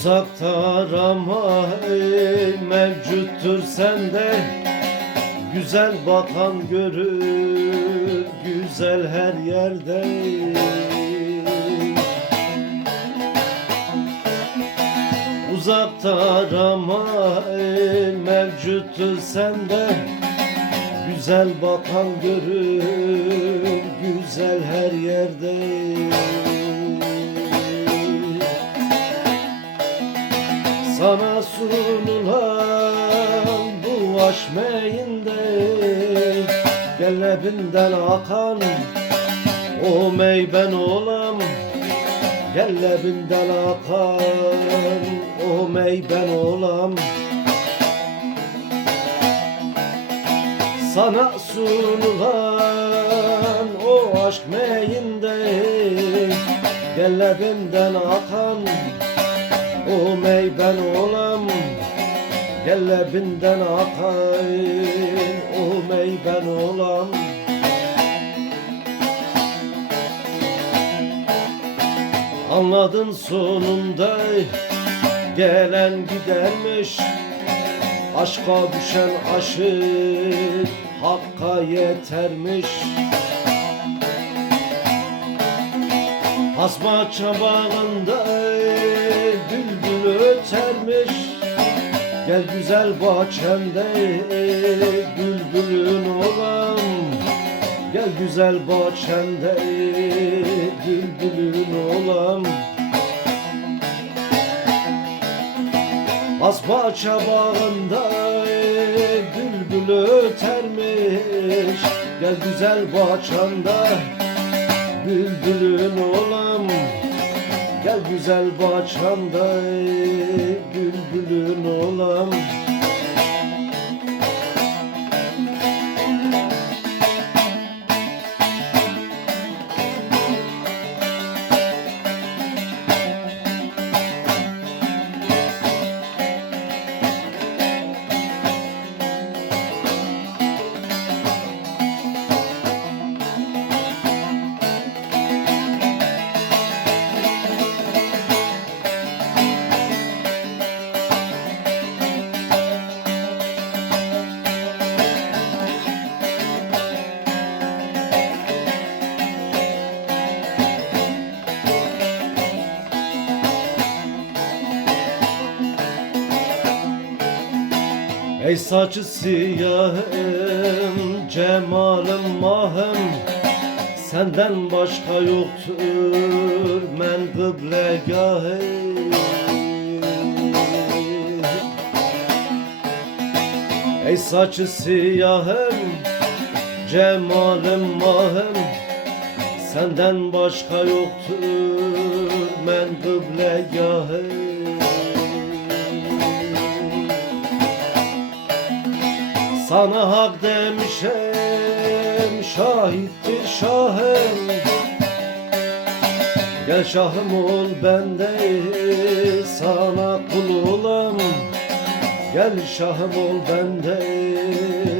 Uzakta arama ey, mevcuttur sende. Güzel bakan görür güzel her yerde. Uzakta arama ey, mevcuttur sende. Güzel bakan görür güzel her yerde Sana sunulan bu aşk meyinde Gelebinden akan o mey ben olam Gelebinden akan o mey ben olam. Sana sunulan o aşk meyinde Gelebinden akan o mey ben olam Gelebinden akayım O mey ben olam Anladın sonunda Gelen gidermiş. Aşka düşen aşık Hakka yetermiş. Hasma çabağında bülbül ötermiş Gel güzel bahçemde bülbülün olam Gel güzel bahçemde bülbülün olam Hasba çabağında bülbül ötermiş. Gel güzel bahçemde bülbülün olam Gel güzel bahçemde bülbülün olam Ey saçı siyahım, cemalım mahım Senden başka yoktur men kıblegahım. Ey saçı siyahım, cemalım mahım Senden başka yoktur men kıblegahım Sana hak demişem şahittir şahım Gel şahım ol ben de sana kul olam. Gel şahım ol ben de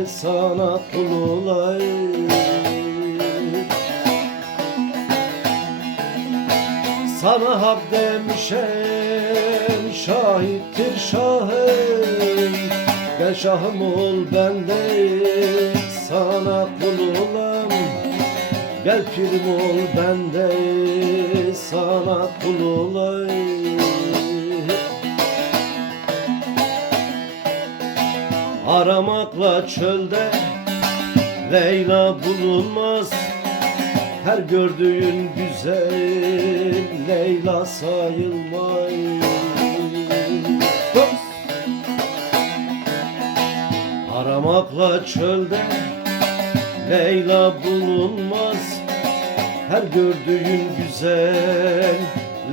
sana kul olayım. Sana hak demişem şahittir şahım Gel şahım ol ben de sana kul olam. Gel pirim ol ben de sana kul olayım. Aramakla çölde Leyla bulunmaz. Her gördüğün güzel Leyla sayılmaz Aramakla çölde Leyla bulunmaz. Her gördüğün güzel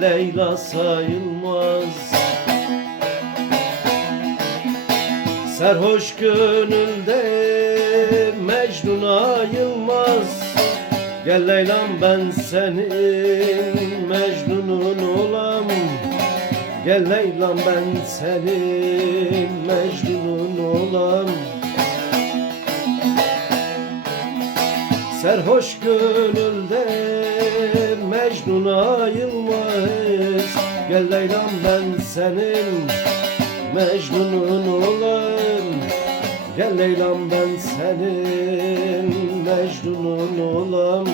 Leyla sayılmaz. Serhoş gönülde Mecnun ayılmaz Gel Leyla'm ben senin Mecnunun olam. Gel Leyla'm ben senin Mecnunun olam Serhoş gönülde Mecnun ayılmaz Gel Leyla'm ben senin Mecnun'un olam Gel Leyla'm ben senin Mecnun'un olam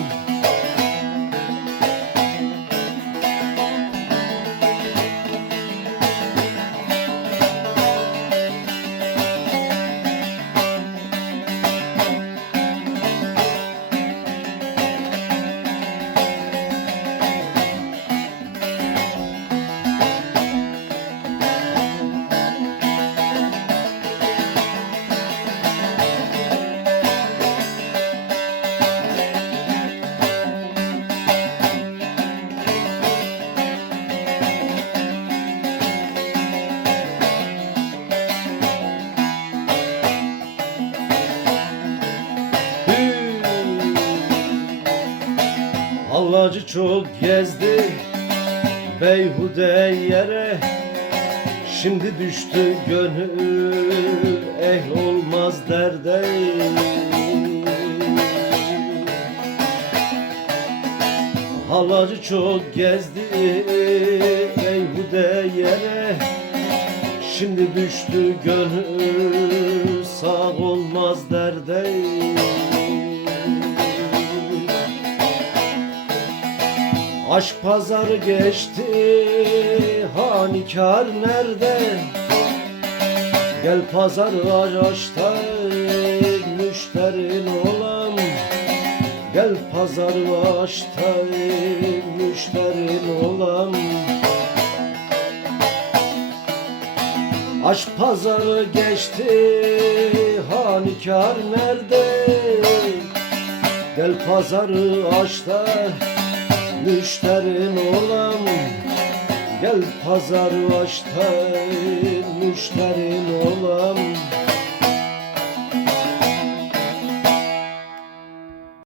Allah'cı çok gezdi Beyhude yere. Şimdi düştü gönül Ehl olmaz derde. Halacı çok gezdi Beyhude yere. Şimdi düştü gönül Sağ olmaz derde Aşk pazarı geçti Hanikar nerede? Gel pazarı açta Müşterin olam Gel pazarı açta Müşterin olam Aşk pazarı geçti Hanikar nerede? Gel pazarı açta Müşterin olam. Gel pazarı açta Müşterin olam